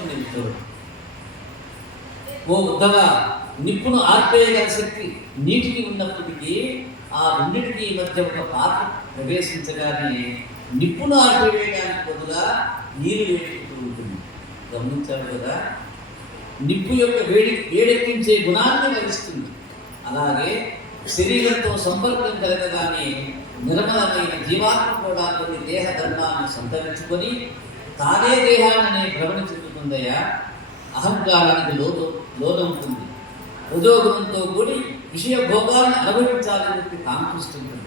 ఉంటుంది ఉద్ధవుడు. ఓ ఉద్ధవ, నిప్పును ఆర్పేయగల శక్తి నీటికి ఉన్నప్పటికీ ఆ రెండింటికి మధ్య ఒక పాత్ర ప్రవేశించగానే నిప్పును ఆర్పివేయడానికి బదులుగా నీరు వేడుకుంటూ ఉంటుంది. గమనించారు కదా, నిప్పు యొక్క వేడెక్కించే గుణాన్ని వహిస్తుంది. అలాగే శరీరంతో సంపర్కం కలగగానే నిర్మలమైన జీవాత్మ కూడా కొన్ని దేహ ధర్మాన్ని సంతరించుకొని తానే దేహాన్ని భ్రమణ చెందుతుందయ్యా. అహంకారానికి లోనవుతుంది. రజోగుణంతో కూడి విషయ భోగాన్ని అనుభవించాలని చెప్పి కాంక్షిస్తుంటుంది.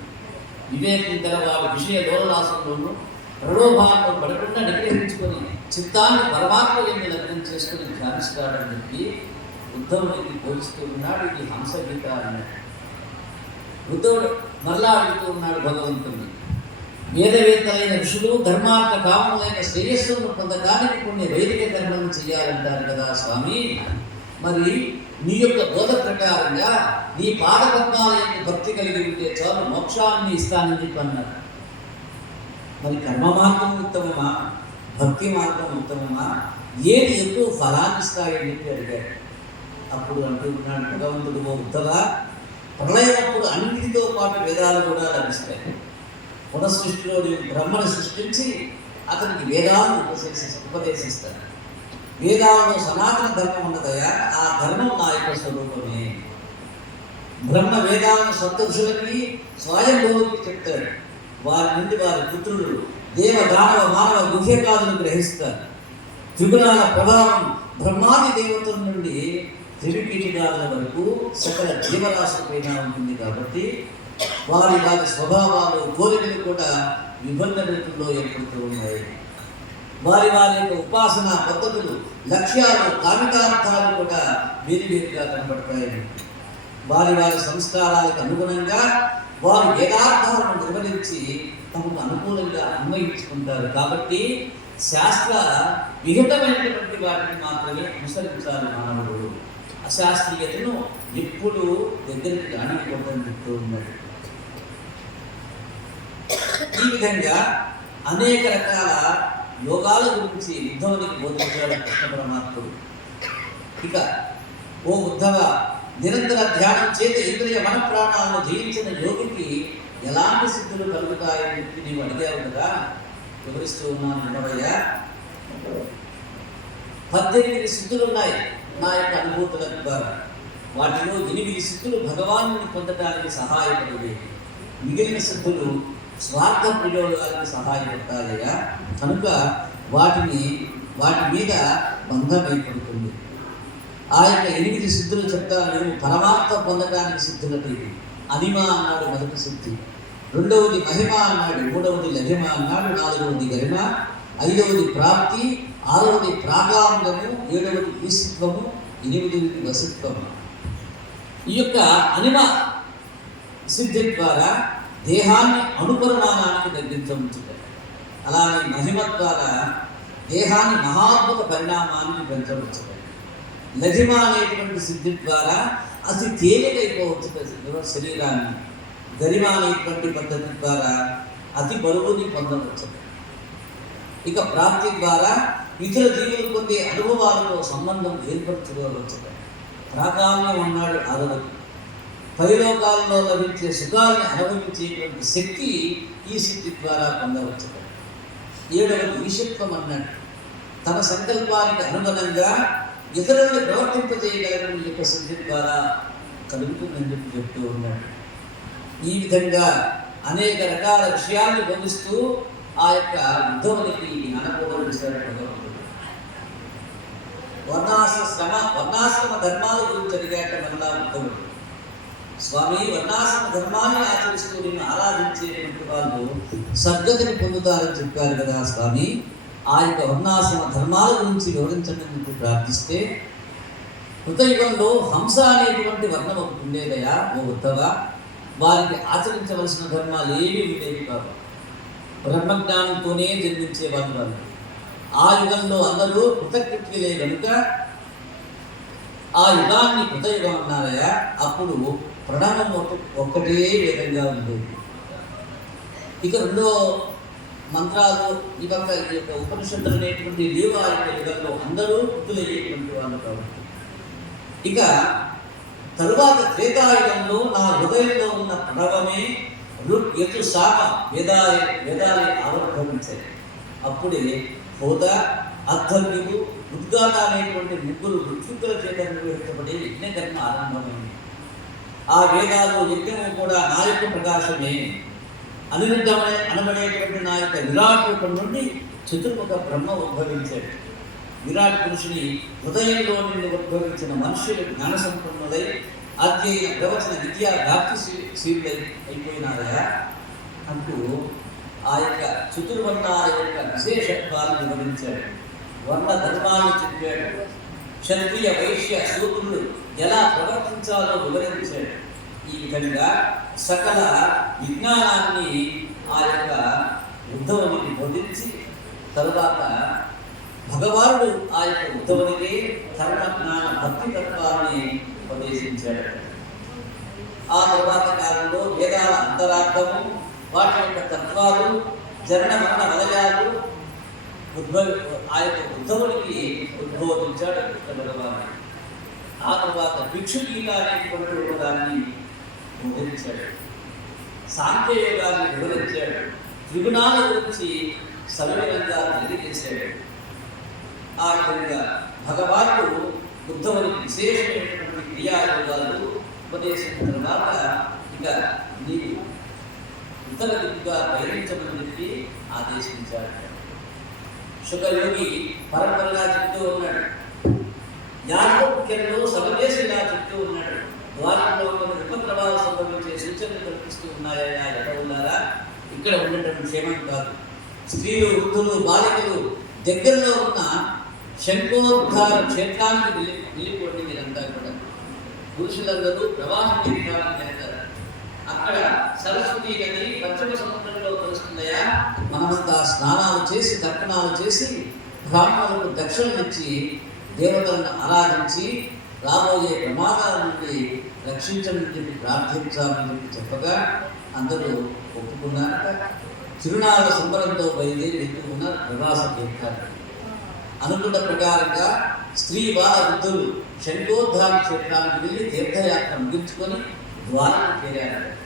వివేకం గలవాడు విషయ లోలలాసంలోనూ ప్రలోభాలను పడకుండా నిగ్రహించుకొని చిత్తాన్ని పరమాత్మ ఎందు లగ్నం చేసుకుని ధ్యానిస్తాడని చెప్పి ఉద్ధవుడికి పోలిస్తూ ఉన్నాడు. ఇది హంసగీత అన్నట్టు. ఉద్ధవుడు మరలా అడుగుతూ ఉన్నాడు భగవంతుని, వేదవేత్తలైన ఋషులు ధర్మార్థ కామములైన శ్రేయస్సును పొందడానికి కొన్ని వైదిక కర్మలను చేయాలంటారు కదా స్వామి, మరి నీ యొక్క బోధ ప్రకారంగా నీ పాదపద్మాల యొక్క భక్తి కలిగి ఉంటే చాలు మోక్షాన్ని ఇస్తానని చెప్పి అన్నారు. మరి కర్మ మార్గం ఉత్తమమా, భక్తి మార్గం ఉత్తమమా, ఏది ఎక్కువ ఫలాన్ని ఇస్తాయని చెప్పి అడిగాడు. అప్పుడు అంటూ ఉన్నాడు భగవంతుడు, ఓ ఉత్తమ, ప్రళయం అప్పుడు అన్నిటితో పాటు వేదాలు కూడా లభిస్తాయి. పునఃసృష్టిలో బ్రహ్మను సృష్టించి అతనికి వేదాలను ఉపదేశిస్తాడు. వేదాలలో సనాతన ధర్మం ఉన్నదయా, ఆ ధర్మం నా యొక్క స్వరూపమే. బ్రహ్మ వేదాలను సొంత ఋషులకి స్వయంభూమికి చెప్తాడు. వారి నుండి వారి పుత్రులు దేవ దానవ మానవ గుహ్యకాదులను గ్రహిస్తారు. త్రిగుణాల ప్రభావం బ్రహ్మాది దేవతల నుండి త్రివికీటిగాల వరకు సకల జీవరాశిపైన ఉంటుంది. కాబట్టి వారి వారి స్వభావాలు కోరికలు కూడా విభిన్న రీతుల్లో ఏర్పడుతూ ఉన్నాయి. వారి వారి యొక్క ఉపాసన పద్ధతులు, లక్ష్యాలు, కామితార్థాలు కూడా వేరువేరుగా కనబడతాయి. వారి వారి సంస్కారాలకు అనుగుణంగా వారు వేదార్థాలను నిర్వహించి తమకు అనుకూలంగా అన్వయించుకుంటారు. కాబట్టి శాస్త్ర విహితమైనటువంటి వాటిని మాత్రమే అనుసరించాలి మానవుడు. అశాస్త్రీయతను ఎప్పుడు దగ్గరికి అణిగిపోవడం చెప్తూ ఉన్నాడు. ఈ విధంగా అనేక రకాల యోగాల గురించి ఉద్ధవునికి బోధించాడు కృష్ణ పరమాత్ముడు. ఇక ఓ ఉద్ధవ, నిరంతర ధ్యానం చేత ఇంద్రియ మన ప్రాణాలను జయించిన యోగికి ఎలాంటి సిద్ధులు కలుగుతాయని చెప్పి నీవు అడిగావు కదా, వివరిస్తూ ఉన్నాను. 18 సిద్ధులు ఉన్నాయి నా యొక్క అనుభూతుల ద్వారా. వాటిలో 8 సిద్ధులు భగవాను పొందడానికి సహాయపడేవి. మిగిలిన సిద్ధులు స్వార్థ ప్రయోగాలకు సహాయపడతాయా. కనుక వాటి మీద బంధం ఏర్పడుతుంది. ఆ యొక్క 8 సిద్ధులు చెప్తాను. పరమాత్మ పొందడానికి సిద్ధులకి అనిమ అన్నాడు మొదటి సిద్ధి, రెండవది మహిమ అన్నాడు, మూడవది లఘిమ అన్నాడు, నాలుగవది గరిమ, ఐదవది ప్రాప్తి, ఆరవది ప్రాగాంగము, ఏడవది ఈసిత్వము, 8వది వసిత్వము. ఈ యొక్క అనిమ సిద్ధి ద్వారా దేహాన్ని అణుపరిమాణానికి తగ్గించవచ్చు. అలాగే మహిమ ద్వారా దేహాన్ని మహాద్భుత పరిణామానికి పెంచవచ్చు. లఘిమ అనేటువంటి సిద్ధి ద్వారా అతి తేలికైపోవచ్చు శరీరాన్ని. గరిమ అనేటువంటి పద్ధతి ద్వారా అతి బరువుని పొందవచ్చు. ఇక ప్రాప్తి ద్వారా ఇతర జీవులు పొందే అనుభవాలతో సంబంధం ఏర్పరచుకోవచ్చు. ప్రాకామ్యం అన్నాడు ఆరవది, పరిలోకాలలో లభించే సుఖాలను అనుభవించేటువంటి శక్తి ఈ సిద్ధి ద్వారా పొందవచ్చు. ఏడవది ఈశత్వం అన్నాడు, తన సంకల్పానికి అనుగుణంగా ఇతరులను ప్రవర్తింపజేయగలగడం యొక్క సిద్ధి ద్వారా కలుగుతుందని చెప్పి చెప్తూ ఉన్నాడు. ఈ విధంగా అనేక రకాల విషయాలను బోధిస్తూ ఆ యొక్క ఉద్ధవునికి అనుభవం చేశాడు భగవంతుడు. వర్ణాశ్రమ ధర్మాల గురించి అడిగాట మరలా ఉద్ధవుడు. స్వామి, వర్ణాశ్రమ ధర్మాన్ని ఆచరిస్తూ నిన్ను ఆరాధించేటువంటి వాళ్ళు సద్గతిని పొందుతారని చెప్పారు కదా స్వామి. ఆ యొక్క వర్ణాశ్రమ ధర్మాల గురించి వివరించడానికి ప్రార్థిస్తే, కృతయుగంలో హంస అనేటువంటి వర్ణం ఒకటి ఉండేదయా ఓ ఉద్ధవ. వారికి ఆచరించవలసిన ధర్మాలు ఏమీ ఉండేవి కాదు. బ్రహ్మజ్ఞానంతోనే జన్మించేవారు వాళ్ళు. ఆ యుగంలో అందరూ కృతకృత్యులే కనుక ఆ యుగాన్ని కృతయుగం అన్నారయా. అప్పుడు ప్రణవం ఒక్కటే విధంగా ఉండేది. ఇక రెండో మంత్రాలు ఈ యొక్క ఉపనిషత్తులు అనేటువంటి లేవు ఆ యొక్క యుగంలో, అందరూ వృద్ధులయ్యేటువంటి వాళ్ళు కాబట్టి. ఇక తరువాత త్రేతాయుగంలో నా హృదయంలో ఉన్న ప్రణవమే రుక్ యతు సామ వేదాలే ఆవిర్భవించాయి. అప్పుడే హోద, అర్థవ్యులు, ఉద్గాత అనేటువంటి ముగ్గురు ఋత్వికుల చేత నిర్వహించబడే యజ్ఞకర్మ ఆరంభమైంది. ఆ వేదాలు యజ్ఞము కూడా నా యొక్క ప్రకాశమే. అనిరుద్ధమనే అనబడేటువంటి నా యొక్క విరాట్ రూపం నుండి చతుర్ముఖ బ్రహ్మ ఉద్భవించాడు. విరాట్ పురుషుని హృదయంలో నుండి ఉద్భవించిన మనుష్యులు జ్ఞాన సంపన్నులై అధ్యయన ప్రవచన విద్యా వ్యాప్తి శీలులై అయిపోయినారయా అంటూ ఆ యొక్క చతుర్వర్ణాల యొక్క విశేషత్వాలను వివరించాడు. వర్ణ ధర్మాన్ని చెప్పాడు. క్షత్రియ వైశ్య శూద్రులు ఎలా ప్రవర్తించాలో వివరించాడు. ఈ విధంగా సకల విజ్ఞానాన్ని ఆ యొక్క ఉద్ధవునికి బోధించి తరువాత భగవానుడు ఆ యొక్క ఉద్ధవునికి కర్మ జ్ఞాన భక్తి తత్వాన్ని ఉపదేశించాడు. ఆ తరువాత కాలంలో వేదాల అంతరార్థము, వాటి యొక్క తత్వాలు, జనన మరణ వలయాలు ఆ యొక్క ఉద్ధవునికి ఉద్బోధించాడు కృష్ణ భగవానుడు. ఆ తర్వాత భిక్షుగీత అనేటువంటి దాన్ని బోధించాడు. సాంఖ్యయోగాన్ని వివరించాడు. త్రిగుణాల గురించి సవివరంగా తెలియజేశాడు. ఆ విధంగా భగవానుడు ఉద్ధవునికి విశేషమైనటువంటి క్రియాయోగాలు ఉపదేశించిన తర్వాత ఇక నీవు ఉత్తర దిక్కుగా పయనించమని చెప్పి ఆదేశించాడు. శుకయోగి పరంపరగా చెప్తూ ఉన్నాడు. యాజ్ఞవల్క్యుడు సమవేశిలా చెప్తూ ఉన్నాడు. ద్వారంలో కొన్ని విపత్ప్రభావం సంభవించే సూచనలు కల్పిస్తూ ఉన్నాయా ఎటవున్నారా? ఇక్కడ ఉండటం క్షేమం కాదు. స్త్రీలు, వృద్ధులు, బాలికలు దగ్గరలో ఉన్న శంఖోద్ధార క్షేత్రానికి వెళ్ళిపోండి. మీరంతా కూడా పురుషులందరూ ప్రవాహ తీర్థానికి వెళ్తారు. అక్కడ సరస్వతి నది పశ్చిమ సముద్రంలో కలుస్తుందయా. మనమంతా స్నానాలు చేసి తర్పణాలు చేసి బ్రాహ్మణులకు దక్షిణనిచ్చి దేవతలను ఆరాధించి రాబోయే ప్రమాదాల నుండి రక్షించమని చెప్పి ప్రార్థించాలని చెప్పి చెప్పగా అందరూ ఒప్పుకున్నాక చిరునాళ్ళ సంబరంతో బయలుదేరి వెళ్తున్నారు ప్రవాస తీర్థాలు. అనుకున్న ప్రకారంగా స్త్రీ బాల వృద్ధులు శంఖోద్ధార క్షేత్రానికి వెళ్ళి తీర్థయాత్ర ముగించుకొని ద్వారం చేరారు.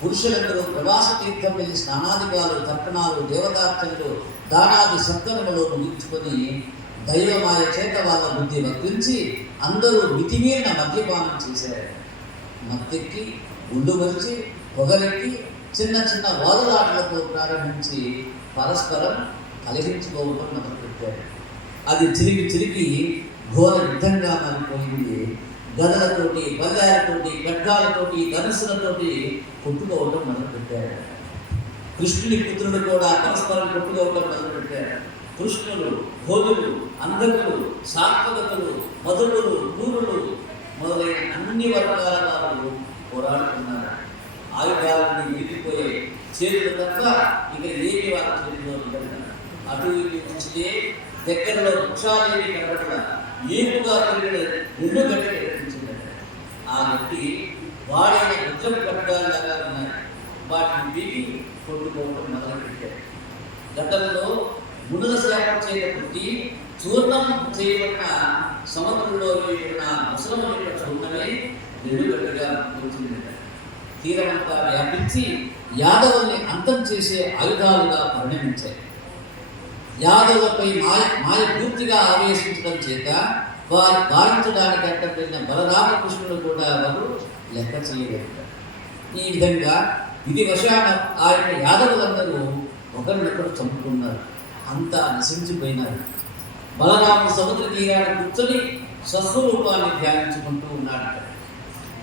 పురుషులందరూ ప్రవాస తీర్థం వెళ్ళి స్నానాధికాలు, తర్పణాలు, దేవతార్చనలు, దానాది సత్కర్మలు ముగించుకొని దైవమాయ చేత వాళ్ళ బుద్ధి వర్తించి అందరూ మితిమీరిన మద్యపానం చేశారు. మత్తెక్కి గుండు మరిచి పొగలెక్కి చిన్న చిన్న వాదులాటలతో ప్రారంభించి పరస్పరం కలిగించుకోవడం మొదలుపెట్టారు. అది చిరిగి ఘోర యుద్ధంగా మారిపోయింది. గదలతోటి, బల్లాలతోటి, ఖడ్గాలతోటి, ధనుసులతోటి కొట్టుకోవడం మొదలుపెట్టారు. కృష్ణుని పుత్రుడు కూడా పరస్పరం కొట్టుకోవడం మొదలుపెట్టారు. కృష్ణులు, భోగులు, అంధకులు, సాత్వగతులు, మధురులు, క్రూరులు మొదలైన అన్ని వర్గాల వారు పోరాడుతున్నారు. ఆయుధాలని విడిపోయే చేతులు తప్ప ఇక ఏమి వారి చేతిలో ఉండదు. అటు ఇటు చూస్తే దగ్గరలో వృక్షాలేమి కనబడిన ఏపుగా తిరిగిన రెండు గట్టి కనిపించింది. ఆ గట్టి వాడైన వృక్షం కట్టడాలాగా ఉన్నాయి. వాటిని వీటి కొట్టుకోవడం మొదలుపెట్టారు. గతంలో మునుల శాపం చేత పుట్టి చూర్ణం చేయబడిన సముద్రంలో ఉన్న ముసలము యొక్క చూర్ణమే నిలుగట్టుగా కూర్చుంది. తీరమంతా వ్యాపించి యాదవుల్ని అంతం చేసే ఆయుధాలుగా పరిణమించాయి. యాదవులపై మాయ పూర్తిగా ఆవేశించడం చేత వారు భావించడానికి అడ్డపడిన బలరామకృష్ణులు కూడా వారు లెక్క చేయలేదు. ఈ విధంగా ఇది వశాన ఆ యొక్క యాదవులందరూ ఒకరినొకరు చంపుకున్నారు. అంతా నశించిపోయినారు. బలరాముడు సముద్ర తీరాన్ని కూర్చొని స్వస్వరూపాన్ని ధ్యానించుకుంటూ ఉన్నాడు.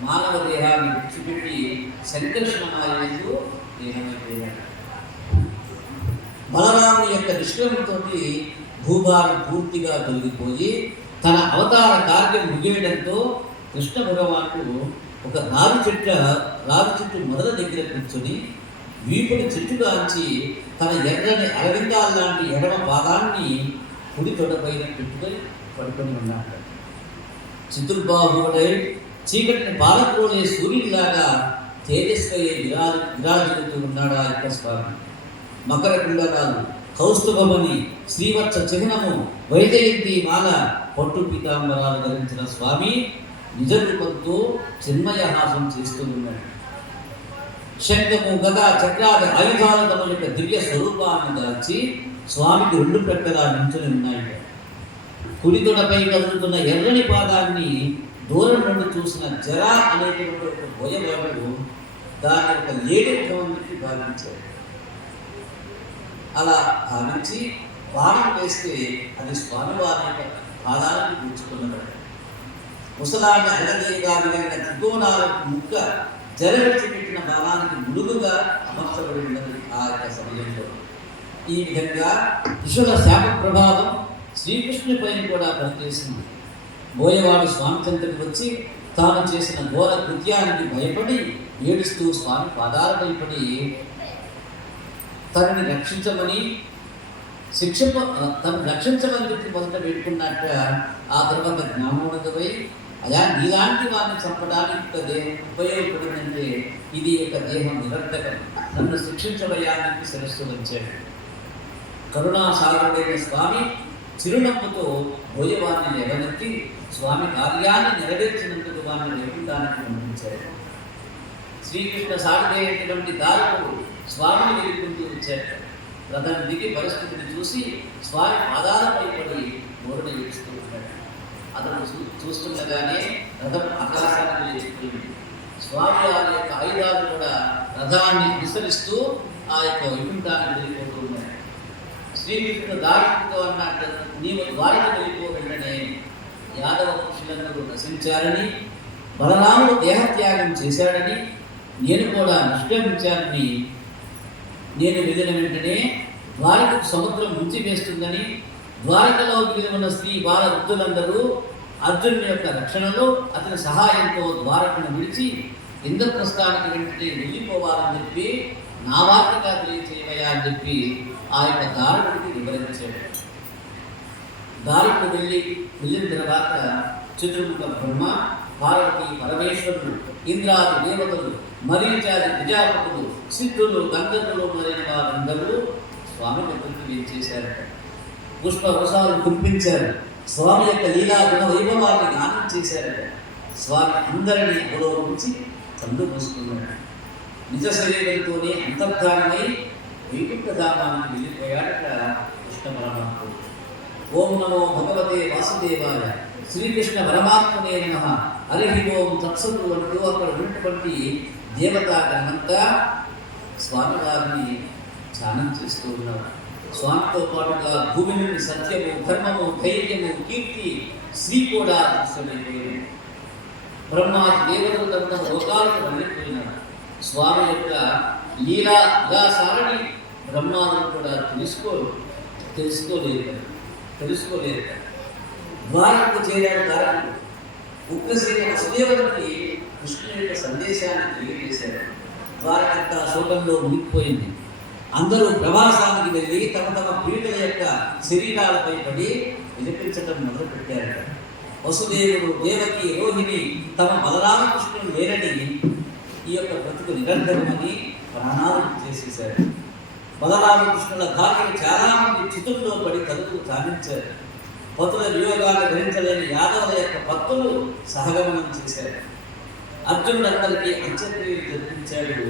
మానవ దేహాన్ని విడిచిపెట్టి సంకర్షణమాయకు దేహమైపోయాడు. బలరాముని యొక్క నిష్క్రమంతో భూభారం పూర్తిగా తొలగిపోయి తన అవతార కార్యం ముగియడంతో కృష్ణ భగవానుడు ఒక రావి చెట్టు మొదల దగ్గర కూర్చొని వీపుని చెట్టుగాంచి తన ఎర్రని అరవిందాల్లాంటి ఎడమ పాదాన్ని కుడి తొడపైన పెట్టుకొని పడుకొని ఉన్నాడు. చతుర్బాహుడై చీకటిని పాలకులోనే సూర్యుడిలాగా తేజస్వయ్యే విరాజిల్లుతూ ఉన్నాడు ఆ యొక్క స్వామి. మకర కుండలాలు, కౌస్తుభమణి, శ్రీవత్స చిహ్నము, వైజయంతి మాల, పట్టు పీతాంబరాలు ధరించిన స్వామి నిజ రూపంతో చిన్మయహాసం చేస్తూ ఉన్నాడు. శంఖము, గద, చక్రాది ఆయుధాలు తమ యొక్క దివ్య స్వరూపాన్ని దాల్చి స్వామికి రెండు ప్రక్కలా నించుని ఉన్నాయి. కుడితొడపై కదులుతున్న ఎర్రని పాదాన్ని దూరం నుండి చూసిన జరా అనేటువంటి ఒక బోయవాడు దాని యొక్క లేడి ముఖానికి భావించాడు. అలా భావించి బాణం వేస్తే అది స్వామివారి యొక్క పాదాలను కూర్చుకున్నవాడు. ముసలాన్ని అడగదేగా మిగిలిన త్రికోణాల ముక్క జరగచ్చి పెట్టిన బాణానికి ములుగుగా అమర్చబడి ఉన్నది ఆ యొక్క సమయంలో. ఈ విధంగా ఋషుల శాప ప్రభావం శ్రీకృష్ణుని పైన కూడా పనిచేసింది. బోయవాడు స్వామి చెంతకు వచ్చి తాను చేసిన ఘోర కృత్యానికి భయపడి ఏడుస్తూ స్వామి పాదాలపై పడి తనని రక్షించమని తను రక్షించమని చెప్పి మొదట పెట్టుకున్నట్ట. ఆ తర్వాత జ్ఞానోదయమై అయా నీలాంటి వారిని చంపడానికి ఒక దేహం ఉపయోగపడిందంటే ఇది ఒక దేహం నిరర్ధకం, నన్ను శిక్షించబోయానికి శిరస్సు వచ్చాడు. కరుణాసాగరుడైన స్వామి చిరునవ్వుతో బోయవారిని లేవనెత్తి స్వామి కార్యాన్ని నెరవేర్చినందుకు వారిని లేకుండానికి పంపించారు. శ్రీకృష్ణ సాగుదైనటువంటి దారులు స్వామిని వెలుగుకుంటూ వచ్చారు. రథం దిగి పరిస్థితిని చూసి స్వామి పాదాలపై పడి ఓరణ ఏడుస్తూ ఉంటాడు. అతను చూస్తుండగానే రథం ఆకాశానికి లేచిపోయింది. స్వామి వారి యొక్క ఆయుధాలు కూడా రథాన్ని అనుసరిస్తూ ఆ యొక్క వైకుంఠాన్ని వెళ్ళిపోతూ ఉన్నాయి. శ్రీకృష్ణుడు దారితో అన్నట్టు నీవు ద్వారికి వెళ్ళిపో వెంటనే యాదవ పురుషులందరూ నశించారని, బలరాముడు దేహత్యాగం చేశాడని, నేను కూడా నిష్క్రమించానని, నేను వెళ్ళిన వెంటనే ద్వారకకు సముద్రం ముంచి వేస్తుందని, ద్వారకలో మిగిలి ఉన్న స్త్రీ బాల వృద్ధులందరూ అర్జునుని యొక్క రక్షణలో అతని సహాయంతో ద్వారకను విడిచి ఇంద్రప్రస్థానికి వెంటనే వెళ్ళిపోవాలని చెప్పి నా వార్తగా తెలియచేయవయా అని చెప్పి ఆ యొక్క దారుడికి వివరించాడు. దారుడు వెళ్ళిన తర్వాత చతుర్ముఖ బ్రహ్మ, పార్వతి, పరమేశ్వరుడు, ఇంద్రాది దేవతలు, మరీచాది ప్రజాపతులు, సిద్ధులు, గంధర్వులు మొదలైన వారందరూ స్వామి దగ్గరికి వేయించేశారు. పుష్ప వృషాలు కురిపించారు. స్వామి యొక్క లీలా గుణ వైభవాన్ని గానం చేశారు. స్వామి అందరినీ గౌరవించి చందు పోసుకున్నాడు. నిజ శరీరంతోనే అంతర్ధానమై వైకుంఠధామానికి వెళ్ళిపోయాడట కృష్ణ పరమాత్ముడు. ఓం నమో భగవతే వాసుదేవాయ, శ్రీకృష్ణ పరమాత్మనే నమః, హరి ఓం తత్సతు అంటూ అక్కడ ఉన్నటువంటి దేవతాగణంతా స్వామివారిని ధ్యానం చేస్తూ ఉన్నారు. స్వామితో పాటుగా భూమి నుండి సత్యము, ధర్మము, ధైర్యము, కీర్తి, శ్రీ కూడా దృశ్యమైపోయింది. బ్రహ్మాది దేవతలంతా లోకాలకు వెళ్ళిపోయినారు. స్వామి యొక్క లీలా విలాసాలని బ్రహ్మాదులు కూడా తెలుసుకోలేరు. ద్వారకు చేరాడు తారకుడు. ఉగ్రసేన వసుదేవుడికి కృష్ణుని యొక్క సందేశాన్ని తెలియజేశారు. ద్వారకంతా శోకంలో మునిగిపోయింది. అందరూ ప్రవాసానికి వెళ్ళి తమ తమ ప్రియుల యొక్క శరీరాలపై పడి వినిపించడం మొదలుపెట్టారు. వసుదేవుడు, దేవకి, రోహిణి తమ బలరామకృష్ణుడు లేరని, ఈ యొక్క బ్రతుకు నిరంతరమని ప్రాణాలు చేసేశారు. బలరామకృష్ణుల భార్యలు చాలామంది చితుల్లో పడి కలుపు సాధించారు. పతుల వియోగాన్ని గ్రహించలేని యాదవుల యొక్క భక్తులు సహగమనం చేశారు. అర్జునుడు అందరికీ అంత్యక్రియలు జరిపించాడు.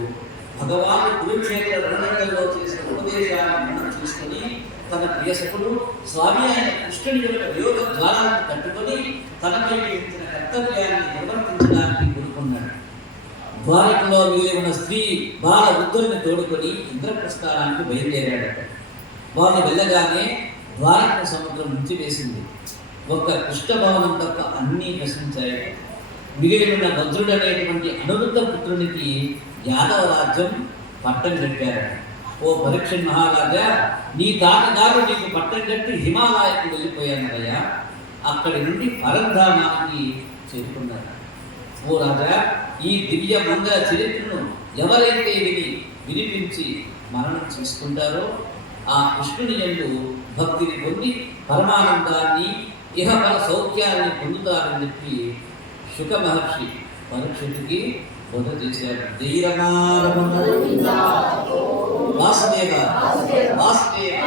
భగవాను కురుక్షేత్ర రణరంగంలో చేసిన ఉపదేశాన్ని మనం చూసుకొని తన ప్రియసకుడు స్వామి అయిన కృష్ణుని యొక్క వియోగ ద్వారాలను కట్టుకొని తనపై ఇచ్చిన కర్తవ్యాన్ని నిర్వర్తించడానికి కోరుకున్నాడు. ద్వారకలో మిగిలి ఉన్న స్త్రీ బాల వృద్ధుల్ని తోడుకొని ఇంద్రప్రస్థానానికి బయలుదేరాడట. వారు వెళ్ళగానే ద్వారక సముద్రం నుంచి వేసింది. ఒక్క కృష్ణభవనం తప్ప అన్నీ నశించాయి. మిగిలి ఉన్న వజ్రుడు అనేటువంటి అనురుద్ధ పుత్రునికి యాదవ రాజ్యం పట్టం కట్టారట. ఓ పరీక్షణ్ మహారాజా, నీ తాతగారు నీకు పట్టం కట్టి హిమాలయానికి వెళ్ళిపోయానయ్యా, అక్కడి నుండి పరంధామానికి చేరుకున్నారు. ఓ రాజా, ఈ దివ్య మంగళ చరిత్రను ఎవరైతే వినిపించి మరణం చేసుకుంటారో ఆ కృష్ణుని యందు భక్తిని పొంది పరమానందాన్ని, ఇహపర సౌఖ్యాన్ని పొందుతారని చెప్పి శుక మహర్షి పరీక్షుడికి బోధ చేశాడు. జయరమారమణ వాసుదేవ వాసుదేవ